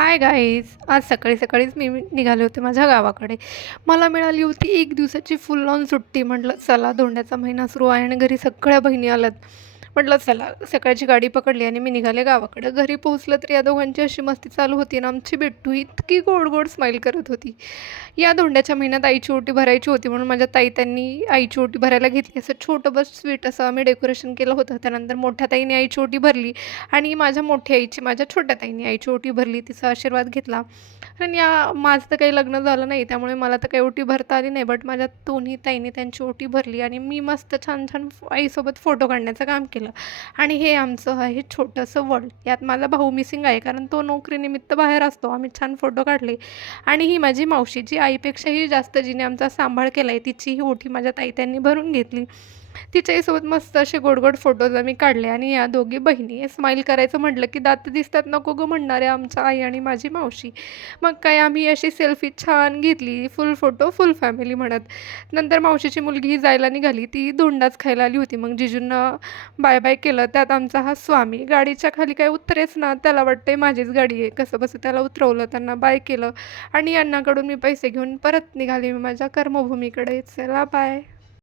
Hi guys, आज सकाळी-सकाळीच मी निघाले होते माझ्या गावाकडे. मला मिळाली होती 1 दिवसाची फुल ऑन सुट्टी. म्हटलं चला धोंड्याचा महिना सुरू आहे आणि घरी सगळ्या बहिणी आल्यात. म्हटलं चला सकाळची गाडी पकडली आणि मी निघाले गावाकडं. घरी पोहोचलं तर या दोघांची अशी मस्ती चालू होती आणि आमची बिट्टू इतकी गोड-गोड स्माईल करत होती. या धोंड्याच्या महिन्यात आईची ओटी भरायची होती म्हणून माझ्या ताई त्यांनी आईची ओटी भरायला घेतली. असं छोटं बस स्वीट असं आम्ही डेकोरेशन केलं होतं. त्यानंतर मोठ्या ताईने आईची ओटी भरली आणि माझ्या मोठ्या आईची माझ्या छोट्या ताईने आईची ओटी भरली. तिचा आशीर्वाद घेतला. आणि माझं तर काही लग्न झालं नाही त्यामुळे मला तर काही ओटी भरता आली नाही. बट माझ्या दोन्ही ताईंनी त्यांची ओटी भरली आणि मी मस्त छान-छान आईसोबत फोटो काढण्याचं काम केलं. आणि हे आमचं आहे छोटंसं वर्ल्ड. यात माझा भाऊ मिसिंग आहे कारण तो नोकरीनिमित्त बाहेर असतो. आम्ही छान फोटो काढले आणि ही माझी मावशी जी आईपेक्षाही जास्त जिने आमचा सांभाळ केला आहे तिची ही ओटी माझ्या ताई त्यांनी भरून घेतली. तिच्याहीसोबत मस्त असे गोड-गोड फोटोज आम्ही काढले आणि या दोघी बहिणी स्माईल करायचं म्हटलं की दात दिसतात नको गं म्हणणाऱ्या आमच्या आई आणि माझी मावशी. मग काय आम्ही अशी सेल्फी छान घेतली, फुल फोटो फुल फॅमिली म्हणत. नंतर मावशीची मुलगी ही जायला निघाली. ती धोंडाच खायला आली होती. मग जिजूंना बाय-बाय केलं. त्यात आमचा हा स्वामी गाडीच्या खाली काही उतरेच ना. त्याला वाटतंय माझीच गाडी आहे. कसंबसं त्याला उतरवलं, त्यांना बाय केलं आणि यांनाकडून मी पैसे घेऊन परत निघाले मी माझ्या कर्मभूमीकडे. चला बाय.